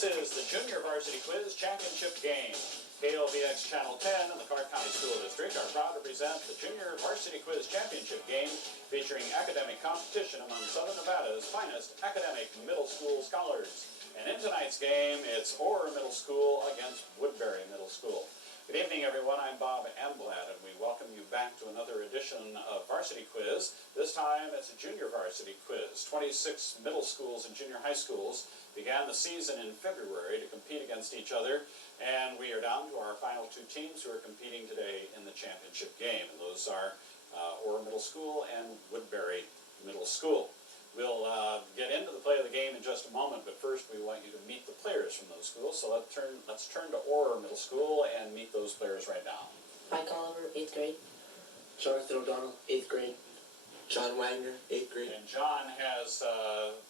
This is the Junior Varsity Quiz Championship game. KLVX Channel 10 and the Clark County School District are proud to present the Junior Varsity Quiz Championship game featuring academic competition among Southern Nevada's finest academic middle school scholars. And in tonight's game, it's Orr Middle School against Woodbury Middle School. Good evening, everyone. I'm Bob Amblad, and we welcome you back to another edition of Varsity Quiz. This time, it's a Junior Varsity Quiz. 26 middle schools and junior high schools began the season in February to compete against each other, and we are down to our final two teams who are competing today in the championship game, and those are Orr Middle School and Woodbury Middle School. We'll get into the play of the game in just a moment, but first we want you to meet the players from those schools. So let's turn to Orr Middle School and meet those players right now. Mike Oliver, 8th grade. Jonathan O'Donnell, 8th grade. John Wagner, 8th grade. And John has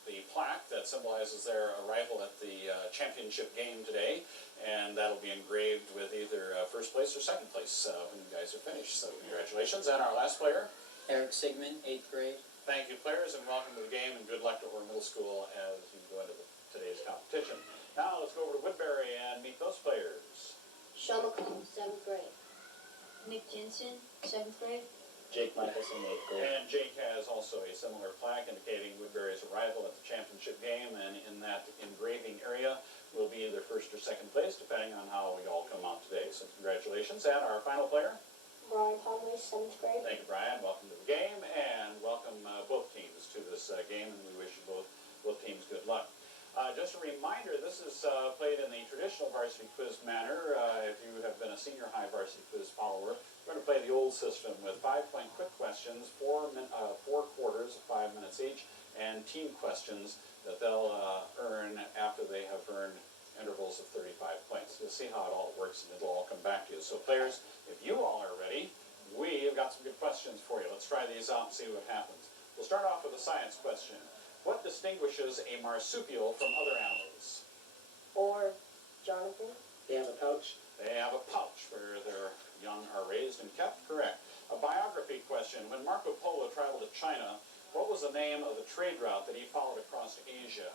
the plaque that symbolizes their arrival at the championship game today, and that'll be engraved with either first place or second place when you guys are finished. So congratulations. And our last player? Eric Sigmund, 8th grade. Thank you, players, and welcome to the game, and good luck to Orr Middle School as you go into today's competition. Now let's go over to Woodbury and meet those players. Sean McCall, 7th grade. Nick Jensen, 7th grade. Jake Michelson, 8th grade. And Jake has also a similar plaque indicating Woodbury's arrival at the championship game, and in that engraving area will be either first or second place, depending on how we all come out today. So congratulations. And our final player? Brian Conway, 7th grade. Thank you, Brian. Welcome to the game, and welcome both teams to this game, and we wish you both teams good luck. Just a reminder, this is played in the traditional varsity quiz manner. If you have been a senior high varsity quiz follower, we're going to play the old system with 5-point quick questions, 4 quarters of 5 minutes each, and team questions that they'll earn after they have earned intervals of 35 points. You'll see how it all works, and it'll all come back to you. So players, if you all are ready, we've got some good questions for you. Let's try these out and see what happens. We'll start off with a science question. What distinguishes a marsupial from other animals? Or Jonathan. They have a pouch. They have a pouch where their young are raised and kept. Correct. A biography question. When Marco Polo traveled to China, what was the name of the trade route that he followed across Asia?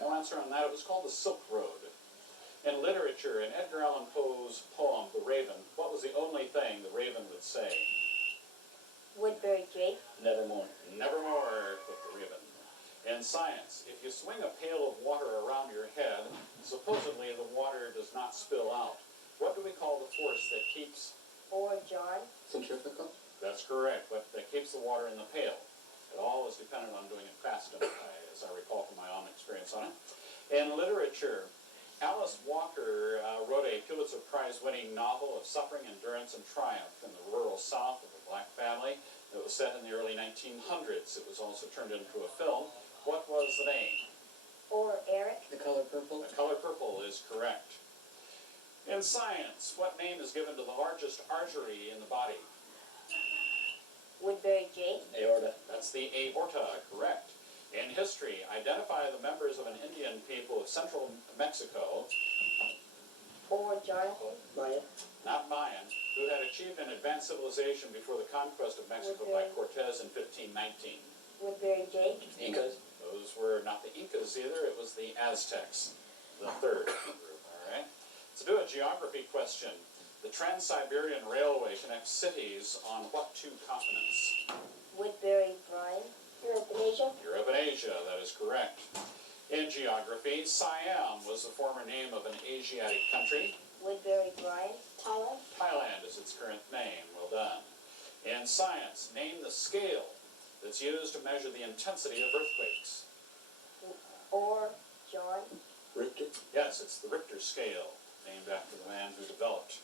No answer on that. It was called the Silk Road. In literature, in Edgar Allan Poe's poem, The Raven, what was the only thing the raven would say? Woodbury Jake. Nevermore. Nevermore, with the raven. In science, if you swing a pail of water around your head, supposedly the water does not spill out. What do we call the force that keeps... Or John. Centrifugal. That's correct, but that keeps the water in the pail. It all is dependent on doing it fast enough, as I recall from my own experience on it. In literature, Alice Walker wrote a Pulitzer Prize-winning novel of suffering, endurance, and triumph in the rural South of a black family. It was set in the early 1900s. It was also turned into a film. What was the name? Or Eric. The Color Purple. The Color Purple is correct. In science, what name is given to the largest artery in the body? Woodbury Jake. Aorta. That's the aorta, correct. In history, identify the members of an Indian people of central Mexico, Or Jonathan. Maya. not Mayan, who had achieved an advanced civilization before the conquest of Mexico by Cortez in 1519. Woodbury Jake. Incas. Those were not the Incas either, it was the Aztecs, the third group, all right? Let's do a geography question. The Trans-Siberian Railway connects cities on what two continents? Woodbury Brian. Europe and Asia. Europe and Asia, that is correct. In geography, Siam was the former name of an Asiatic country. Woodbury Brian. Thailand. Thailand is its current name. Well done. In science, name the scale that's used to measure the intensity of earthquakes. Or John. Richter. Yes, it's the Richter scale, named after the man who developed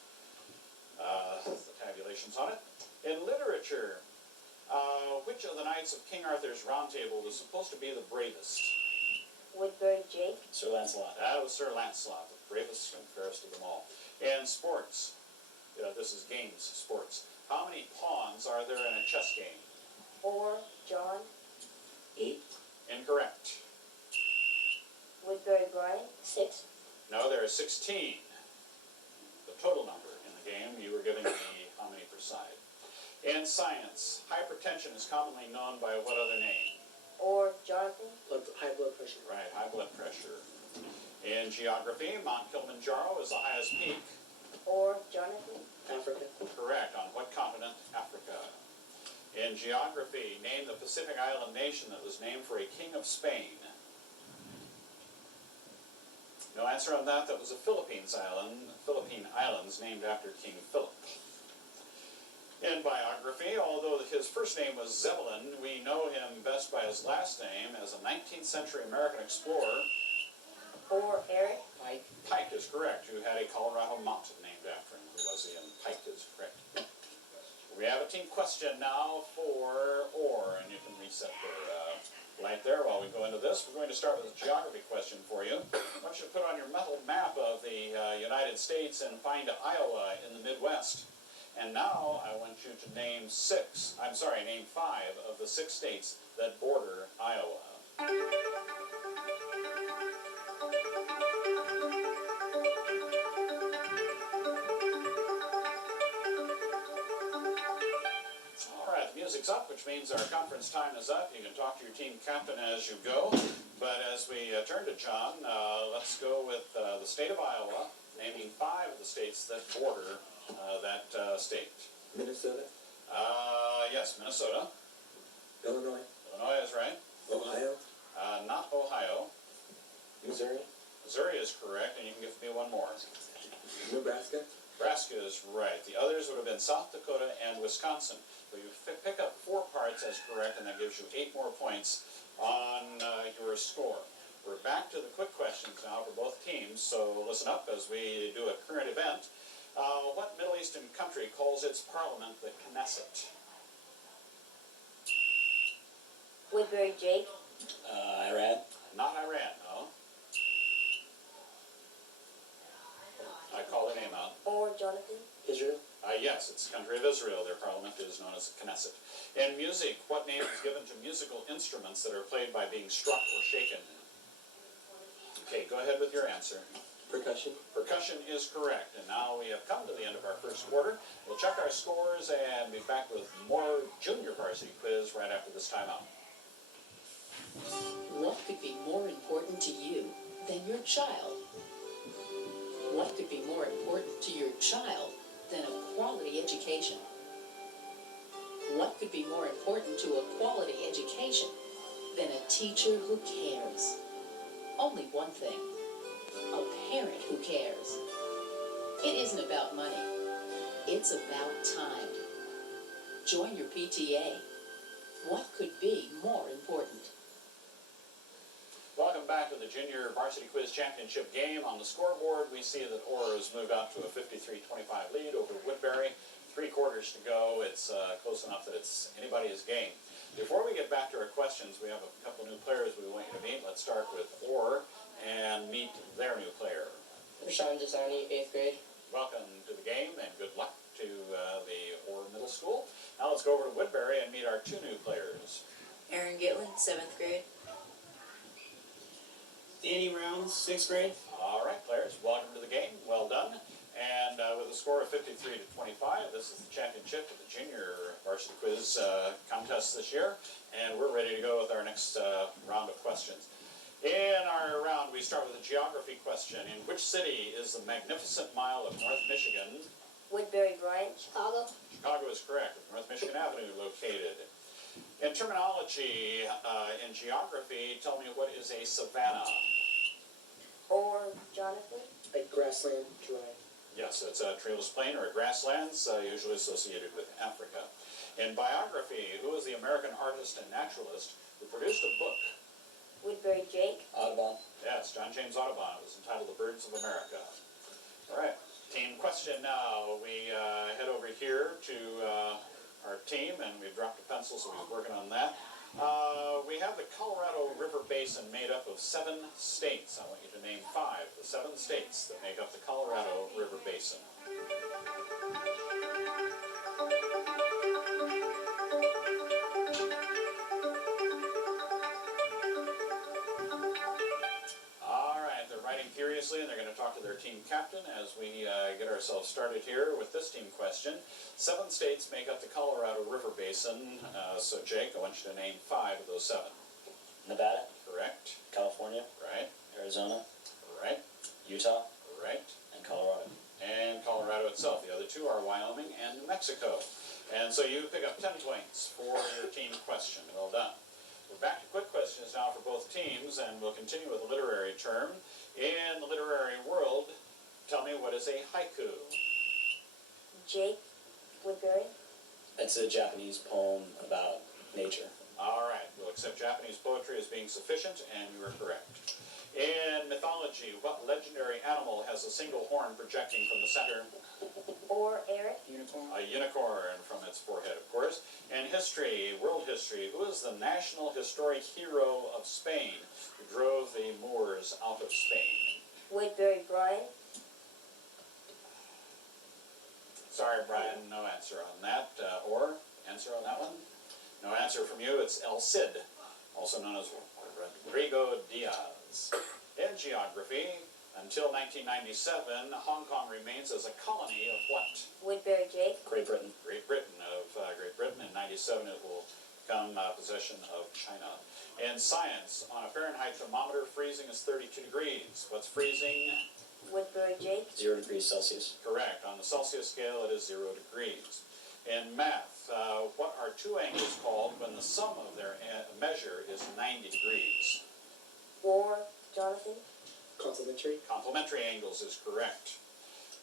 the tabulations on it. In literature, which of the knights of King Arthur's Round Table was supposed to be the bravest? Woodbury Jake. Sir Lancelot. That was Sir Lancelot, the bravest and fairest of them all. In sports, this is games, sports. How many pawns are there in a chess game? Or John. 8. Incorrect. Woodbury Brian. 6. No, there are 16. The total number in the game. You were giving me how many per side. In science, hypertension is commonly known by what other name? or Jonathan. High blood pressure. Right, high blood pressure. In geography, Mount Kilimanjaro is the highest peak. Or Jonathan. Africa. Correct. On what continent? Africa. In geography, name the Pacific island nation that was named for a king of Spain. No answer on that. That was a Philippine Islands named after King Philip. In biography, although his first name was Zebulon, we know him best by his last name as a 19th century American explorer. Or Eric. Pike. Pike is correct, who had a Colorado mountain named after him. Who was he? And Pike is correct. We have a team question now for Orr, and you can reset their light there while we go into this. We're going to start with a geography question for you. I want you to put on your mental map of the United States and find Iowa in the Midwest. And now I want you to name name 5 of the 6 states that border Iowa. All right, the music's up, which means our conference time is up. You can talk to your team captain as you go. But as we turn to John, let's go with the state of Iowa, naming 5 of the states that border that state. Minnesota. Yes, Minnesota. Illinois. Illinois is right. Ohio. Not Ohio. Missouri. Missouri is correct, and you can give me one more. Nebraska. Nebraska is right. The others would have been South Dakota and Wisconsin. So you pick up 4 parts as correct, and that gives you 8 more points on your score. We're back to the quick questions now for both teams, so listen up as we do a current event. What Middle Eastern country calls its parliament the Knesset? Woodbury Jake. Iran. Not Iran, no. I call the name out. Or Jonathan. Israel. Yes, it's the country of Israel. Their parliament is known as the Knesset. In music, what name is given to musical instruments that are played by being struck or shaken? Okay, go ahead with your answer. Percussion. Percussion is correct. And now we have come to the end of our first quarter. We'll check our scores and be back with more junior varsity quiz right after this timeout. What could be more important to you than your child? What could be more important to your child than a quality education? What could be more important to a quality education than a teacher who cares? Only one thing: a parent who cares. It isn't about money. It's about time. Join your PTA. What could be more important? Welcome back to the Junior Varsity Quiz Championship game. On the scoreboard, we see that Orr has moved out to a 53-25 lead over Woodbury. 3 quarters to go. It's close enough that it's anybody's game. Before we get back to our questions, we have a couple of new players we want you to meet. Let's start with Orr and meet their new player. Rashawn Desani, 8th grade. Welcome to the game and good luck to the Orr Middle School. Now let's go over to Woodbury and meet our 2 new players. Aaron Gitlin, 7th grade. Danny Rounds, 6th grade. All right, players, welcome to the game. Well done. And with a score of 53-25, this is the championship of the Junior Varsity Quiz contest this year. And we're ready to go with our next round of questions. In our round, we start with a geography question. In which city is the Magnificent Mile of North Michigan? Woodbury Bryant. Chicago. Chicago is correct, with North Michigan Avenue located. In terminology, in geography, tell me what is a savanna? Or Jonathan. A grassland dry. Yes, it's a treeless plain or a grasslands, usually associated with Africa. In biography, who is the American artist and naturalist who produced a book? Woodbury Jake. Audubon. Yes, John James Audubon. It was entitled The Birds of America. All right, team question now. We head over here to our team, and we've dropped a pencil, so we're working on that. We have the Colorado River Basin made up of 7 states. I want you to name 5, the 7 states that make up the Colorado River Basin. All right, they're writing furiously, and they're going to talk to their team captain as we get ourselves started here with this team question. 7 states make up the Colorado River Basin. So, Jake, I want you to name 5 of those 7. Nevada, Correct. California, Right. Arizona, Right. Utah, Right. and Colorado. And Colorado itself. The other two are Wyoming and New Mexico. And so you pick up 10 points for your team question. Well done. We're back to quick questions now for both teams, and we'll continue with a literary term. In the literary world, tell me, what is a haiku? Jake Woodbury. It's a Japanese poem about nature. All right, we'll accept Japanese poetry as being sufficient, and you are correct. In mythology, what legendary animal has a single horn projecting from the center? Or Eric. Unicorn? A unicorn from its forehead, of course. In history, world history, who is the national historic hero of Spain who drove the Moors out of Spain? Woodbury Brian. Sorry, Brian, no answer on that. Or answer on that one? No answer from you. It's El Cid, also known as Rodrigo Diaz. In geography, until 1997, Hong Kong remains as a colony of what? Woodbury Jake. Great Britain. Great Britain. Great Britain. In 97, it will become possession of China. In science, on a Fahrenheit thermometer, freezing is 32 degrees. What's freezing? Woodbury Jake. 0 degrees Celsius. Correct. On the Celsius scale, it is 0 degrees. In math, what are two angles called when the sum of their measure is 90 degrees? Or Jonathan. Complementary. Complementary angles is correct.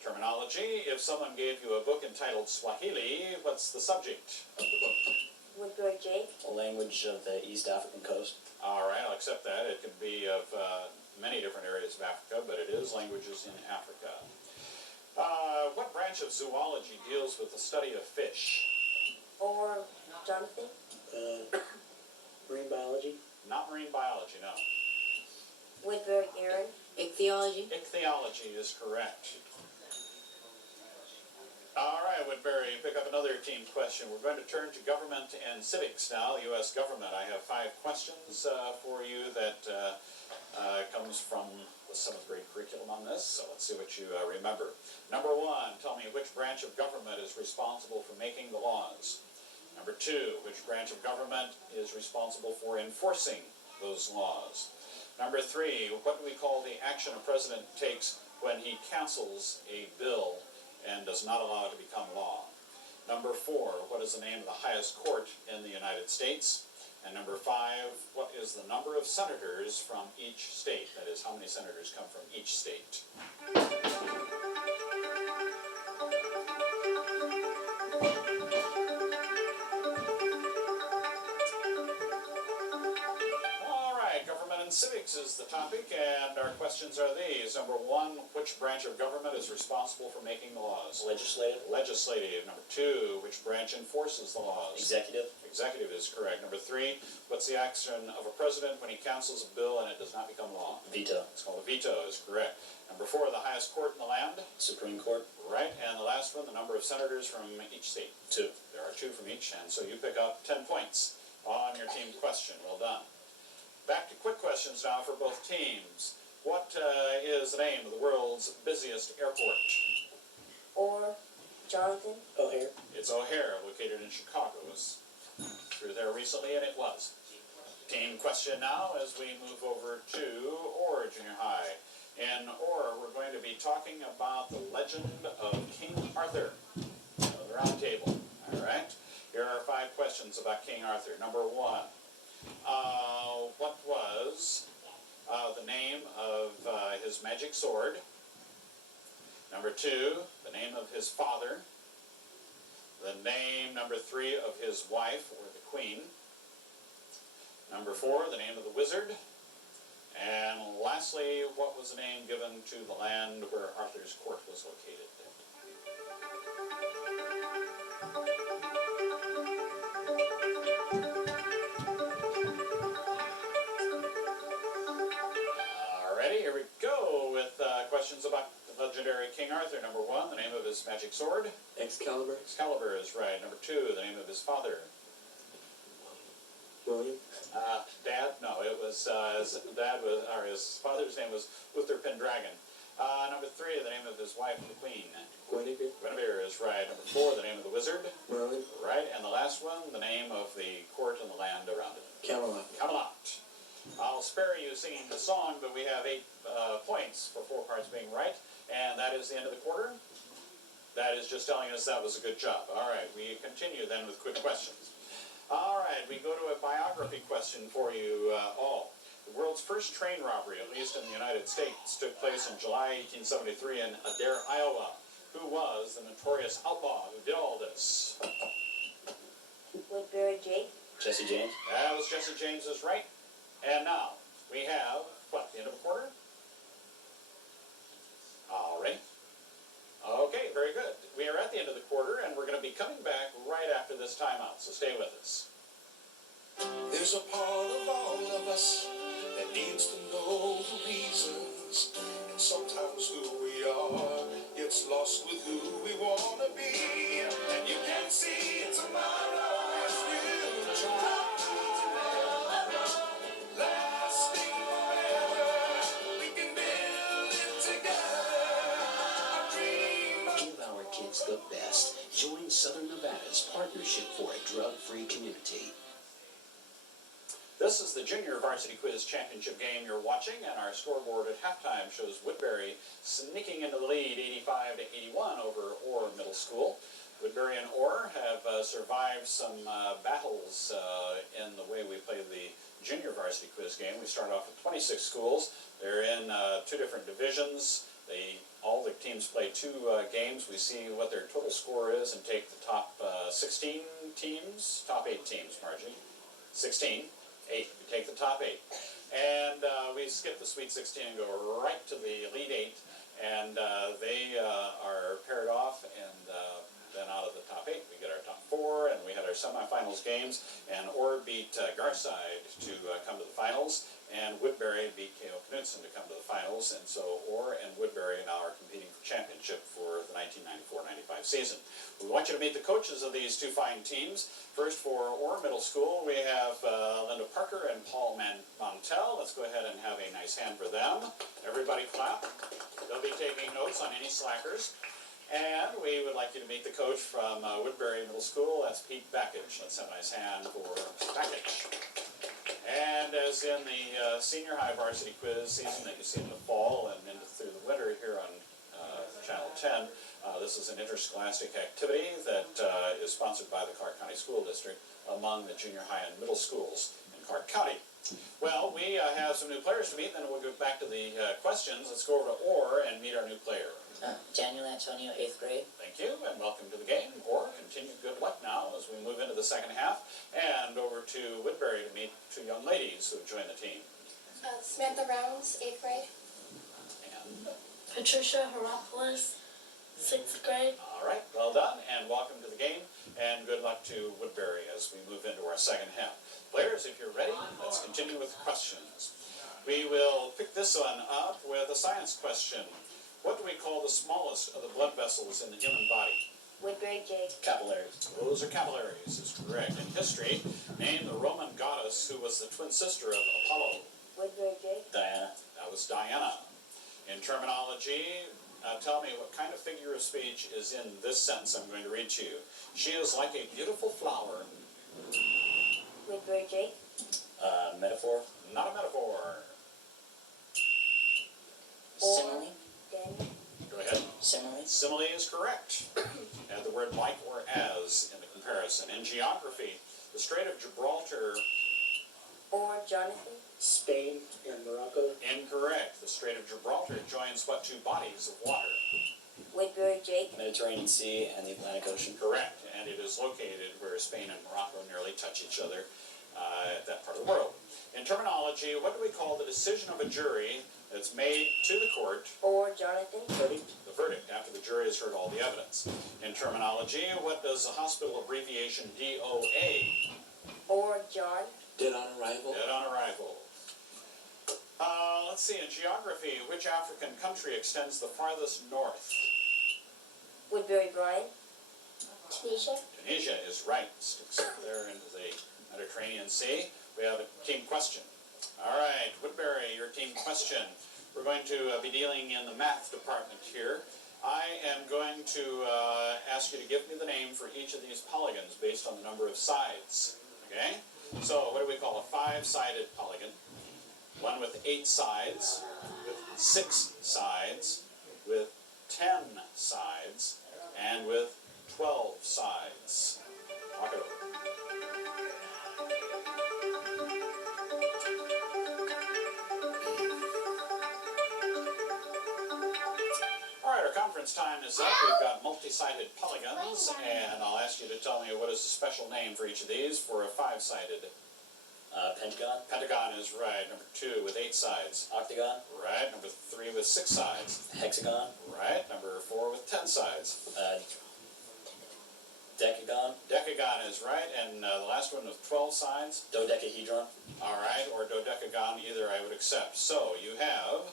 Terminology, if someone gave you a book entitled Swahili, what's the subject of the book? Woodbury Jake. A language of the East African coast. All right, I'll accept that. It can be of many different areas of Africa, but it is languages in Africa. What branch of zoology deals with the study of fish? Or Jonathan. Marine biology. Not marine biology, no. Woodbury Aaron. Ichthyology. Ichthyology is correct. All right, Woodbury, pick up another team question. We're going to turn to government and civics now, the U.S. government. I have 5 questions for you that comes from the 7th grade curriculum on this, so let's see what you remember. Number 1, tell me which branch of government is responsible for making the laws. Number 2, which branch of government is responsible for enforcing those laws. Number 3, what do we call the action a president takes when he cancels a bill and does not allow it to become law? Number 4, what is the name of the highest court in the United States? And number 5, what is the number of senators from each state? That is, how many senators come from each state? All right, government and civics is the topic, and our questions are these. Number 1, which branch of government is responsible for making the laws? Legislative. Legislative. Number 2, which branch enforces the laws? Executive. Executive is correct. Number 3, what's the action of a president when he cancels a bill and it does not become law? Veto. It's called a veto, is correct. Number 4, the highest court in the land? Supreme Court. Right. And the last one, the number of senators from each state? 2. There are 2 from each, and so you pick up 10 points on your team question. Well done. Back to quick questions now for both teams. What is the name of the world's busiest airport? Or Jonathan. O'Hare. It's O'Hare, located in Chicago. I was through there recently, and it was. Team question now as we move over to Orr Junior High. In Orr, we're going to be talking about the legend of King Arthur. The round table. All right. Here are 5 questions about King Arthur. Number 1. What was the name of his magic sword? Number 2, the name of his father. The name, number 3, of his wife, or the queen. Number 4, the name of the wizard. And lastly, what was the name given to the land where Arthur's court was located? Alrighty, here we go with questions about the legendary King Arthur. Number 1, the name of his magic sword. Excalibur. Excalibur is right. Number 2, the name of his father. William. Dad? No, it was his father's name was Uther Pendragon. Number 3, the name of his wife, the queen. Guinevere. Guinevere is right. Number 4, the name of the wizard. Merlin. Right. And the last one, the name of the court and the land around it. Camelot. Camelot. spare you singing the song, but we have 8 points for 4 parts being right, and that is the end of the quarter. That is just telling us that was a good job. All right, we continue then with quick questions. All right, we go to a biography question for you all. The world's first train robbery, at least in the United States, took place in July 1873 in Adair, Iowa. Who was the notorious outlaw who did all this? Woodbury Jake. Jesse James. That was Jesse James is right. And now, we have, what, the end of a quarter? All right. Okay, very good. We are at the end of the quarter, and we're going to be coming back right after this timeout, so stay with us. There's a part of all of us that needs to know the reasons, and sometimes who we are gets lost with who we want to be, and you can't see tomorrow if you try. Lasting forever, we can build it together. A dream of Give our kids the best. Join Southern Nevada's Partnership for a Drug-Free Community. This is the Junior Varsity Quiz Championship game you're watching, and our scoreboard at halftime shows Woodbury sneaking into the lead 85-81 over Orr Middle School. Woodbury and Orr have survived some battles in the way we play the Junior Varsity Quiz game. We start off with 26 schools. They're in 2 different divisions. All the teams play 2 games. We see what their total score is and take the top 16 teams, top 8 teams, Margie. 16. 8. We take the top 8. And we skip the Sweet 16 and go right to the Elite 8. And they are paired off, and then out of the top 8, we get our top 4, and we had our semifinals games. And Orr beat Garside to come to the finals, and Woodbury beat K.O. Knutson to come to the finals. And so Orr and Woodbury now are competing for championship for the 1994-95 season. We want you to meet the coaches of these 2 fine teams. First, for Orr Middle School, we have Linda Parker and Paul Montel. Let's go ahead and have a nice hand for them. Everybody clap. They'll be taking notes on any slackers. And we would like you to meet the coach from Woodbury Middle School. That's Pete Backage. Let's have a nice hand for Backage. And as in the senior high varsity quiz season that you see in the fall and into through the winter here on Channel 10, this is an interscholastic activity that is sponsored by the Clark County School District among the junior high and middle schools in Clark County. Well, we have some new players to meet, and then we'll go back to the questions. Let's go over to Orr and meet our new player. Daniel Antonio, 8th grade. Thank you, and welcome to the game. Orr, continue good luck now as we move into the second half. And over to Woodbury to meet 2 young ladies who have joined the team. Samantha Rounds, 8th grade. And Patricia Heropoulos, 6th grade. all right, well done, and welcome to the game, and good luck to Woodbury as we move into our second half. Players, if you're ready, let's continue with questions. We will pick this one up with a science question. What do we call the smallest of the blood vessels in the human body? Woodbury Jake. Capillaries. Those are capillaries, is correct. In history, name the Roman goddess who was the twin sister of Apollo. Woodbury Jake. Diana. That was Diana. In terminology, tell me what kind of figure of speech is in this sentence I'm going to read to you. She is like a beautiful flower. Woodbury Jake. Metaphor. Not a metaphor. Simile. Daniel. Go ahead. Simile. Simile is correct. Add the word like or as in the comparison. In geography, the Strait of Gibraltar, Or Jonathan. Spain and Morocco. incorrect. The Strait of Gibraltar joins what 2 bodies of water? Woodbury Jake. Mediterranean Sea and the Atlantic Ocean. Correct. And it is located where Spain and Morocco nearly touch each other at that part of the world. In terminology, what do we call the decision of a jury that's made to the court, Or Jonathan. Verdict. the verdict, after the jury has heard all the evidence? In terminology, what does the hospital abbreviation DOA? Or John. Dead on arrival. Dead on arrival. Let's see, in geography, which African country extends the farthest north? Woodbury Brian. Tanisha. Tunisia is right. Sticks up there into the Mediterranean Sea. We have a team question. All right, Woodbury, your team question. We're going to be dealing in the math department here. I am going to ask you to give me the name for each of these polygons based on the number of sides. Okay? So what do we call a 5-sided polygon? one with 8 sides, with 6 sides, with 10 sides, and with 12 sides. Talk it over. All right, our conference time is up. We've got multi-sided polygons, and I'll ask you to tell me what is the special name for each of these for a 5-sided. Pentagon. Pentagon is right. Number 2 with 8 sides. Octagon. Right. Number 3 with 6 sides. Hexagon. Right. Number 4 with 10 sides. Decagon. Decagon is right. And the last one with 12 sides. Dodecahedron. All right. Or dodecagon, either I would accept. So you have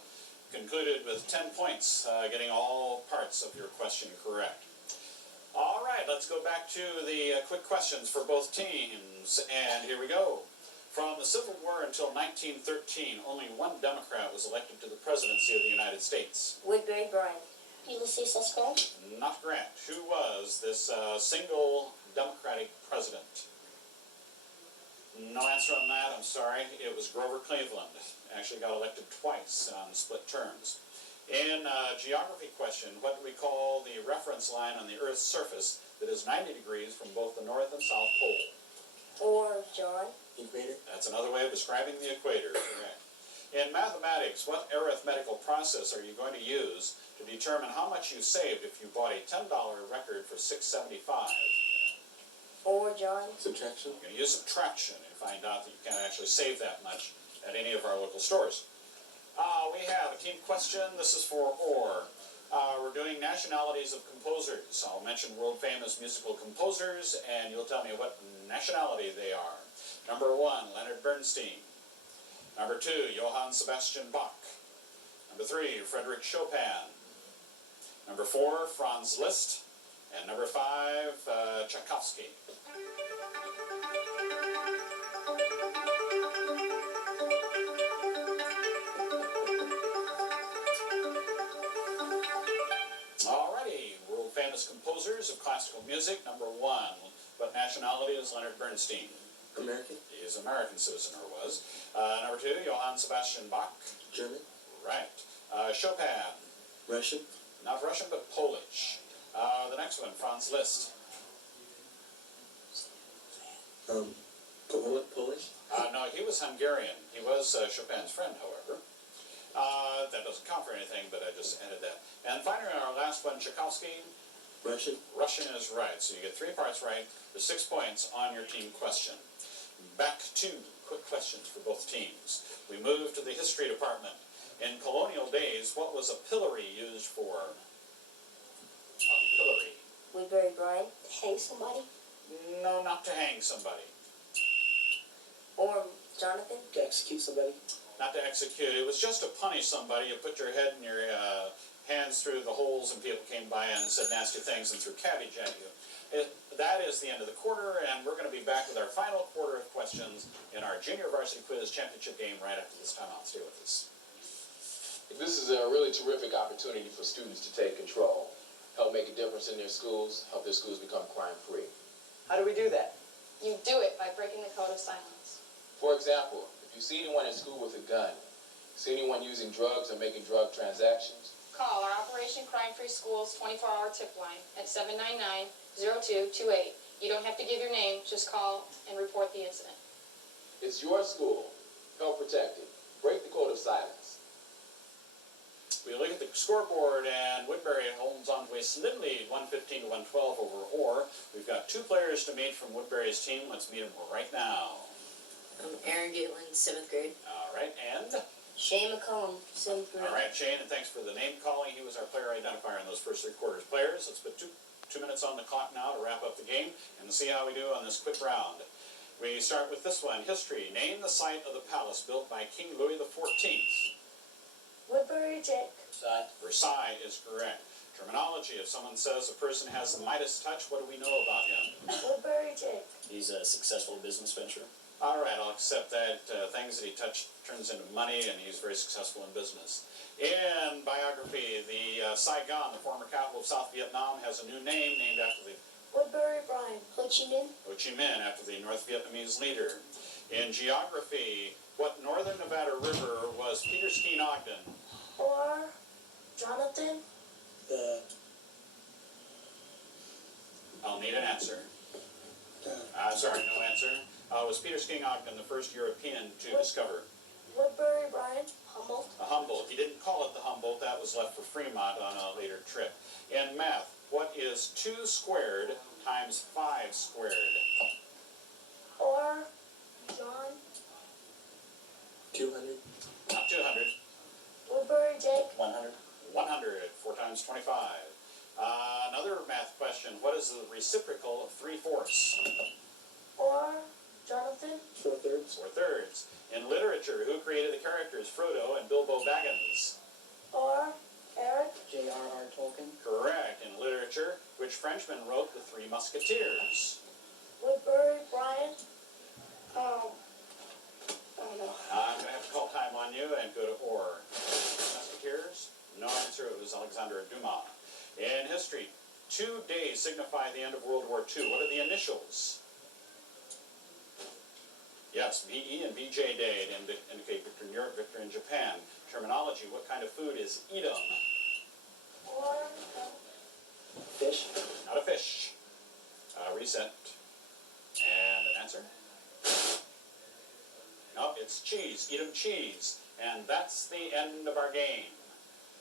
concluded with 10 points, getting all parts of your question correct. All right. Let's go back to the quick questions for both teams. And here we go. From the Civil War until 1913, only one Democrat was elected to the presidency of the United States. Woodbury Bryant. Ulysses S. Grant. Not Grant. Who was this single Democratic president? No answer on that, I'm sorry. It was Grover Cleveland. Actually got elected twice on split terms. In geography question, what do we call the reference line on the Earth's surface that is 90 degrees from both the North and South Pole? Or John. Equator. That's another way of describing the equator, correct. In mathematics, what arithmetical process are you going to use to determine how much you saved if you bought a $10 record for $6.75? Or John. Subtraction. You're going to use subtraction and find out that you can't actually save that much at any of our local stores. We have a team question. This is for Orr. We're doing nationalities of composers. I'll mention world-famous musical composers, and you'll tell me what nationality they are. Number 1, Leonard Bernstein. Number 2, Johann Sebastian Bach. Number 3, Frederick Chopin. Number 4, Franz Liszt. And number 5, Tchaikovsky. Alrighty, world-famous composers of classical music. Number 1, what nationality is Leonard Bernstein? American. He is an American citizen, or was. Number 2, Johann Sebastian Bach. German. Right. Chopin. Russian. Not Russian, but Polish. The next one, Franz Liszt. Polish. No, he was Hungarian. He was Chopin's friend, however. That doesn't count for anything, but I just added that. And finally, our last one, Tchaikovsky. Russian. Russian is right. So you get 3 parts right for 6 points on your team question. Back to quick questions for both teams. We move to the history department. In colonial days, what was a pillory used for? A pillory. Woodbury Bryant. Hang somebody. No, not to hang somebody. Or Jonathan. To execute somebody. Not to execute. It was just to punish somebody. You put your head and your hands through the holes, and people came by and said nasty things and threw cabbage at you. That is the end of the quarter, and we're going to be back with our final quarter of questions in our Junior Varsity Quiz Championship game right after this timeout. Stay with us. This is a really terrific opportunity for students to take control, help make a difference in their schools, help their schools become crime-free. How do we do that? You do it by breaking the code of silence. For example, if you see anyone in school with a gun, see anyone using drugs or making drug transactions, Call our Operation Crime Free Schools 24-hour tip line at 799-0228. You don't have to give your name, just call and report the incident. it's your school. Help protect it. Break the code of silence. We look at the scoreboard, and Woodbury holds on to a slim lead, 115 to 112 over Orr. We've got 2 players to meet from Woodbury's team. Let's meet them right now. Aaron Gateland, 7th grade. All right, and? Shane McCollum, 7th grade. All right, Shane, and thanks for the name calling. He was our player identifier in those first 3 quarters. Players, let's put 2 minutes on the clock now to wrap up the game and see how we do on this quick round. We start with this one, history. Name the site of the palace built by King Louis XIV. Woodbury Jake. Versailles is correct. Terminology, if someone says a person has the Midas touch, what do we know about him? Woodbury Jake. He's a successful business venture. All right, I'll accept that. Things that he touched turns into money, and he's very successful in business. In biography, the Saigon, the former capital of South Vietnam, has a new name named after the Woodbury Bryan. Ho Chi Minh. Ho Chi Minh, after the North Vietnamese leader. In geography, What northern Nevada river was Peter Skeen Ogden? or Jonathan. I'll need an answer. Sorry, no answer. Was Peter Skeen Ogden the first European to discover? Woodbury, Brian, Humboldt. Humboldt. He didn't call it the Humboldt. That was left for Fremont on a later trip. In math, what is 2 squared times 5 squared? Or John. 200. Not 200. Woodbury, Jake. 100. 100. 4 times 25. Another math question. What is the reciprocal of 3/4? Or Jonathan. 4/3. 4/3. In literature, who created the characters Frodo and Bilbo Baggins? Or Eric. J.R.R. Tolkien. Correct. In literature, which Frenchman wrote The Three Musketeers? Woodbury, Brian. I don't know. I'm going to have to call time on you and go to Or. Musketeers? No answer. It was Alexandre Dumas. In history, 2 days signify the end of World War II. What are the initials? Yes, VE and VJ Day to indicate victor in Europe, victor in Japan. Terminology, what kind of food is Edam? Or Fish. Not a fish. Reset. And an answer? No, it's cheese. Edam cheese. And that's the end of our game.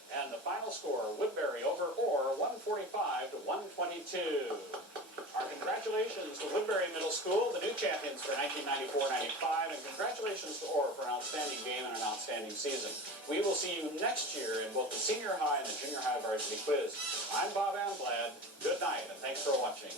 And the final score, Woodbury over Orr, 145 to 122. Our congratulations to Woodbury Middle School, the new champions for 1994-95, and congratulations to Orr for an outstanding game and an outstanding season. We will see you next year in both the senior high and the junior high varsity quiz. I'm Bob Amblad. Good night, and thanks for watching.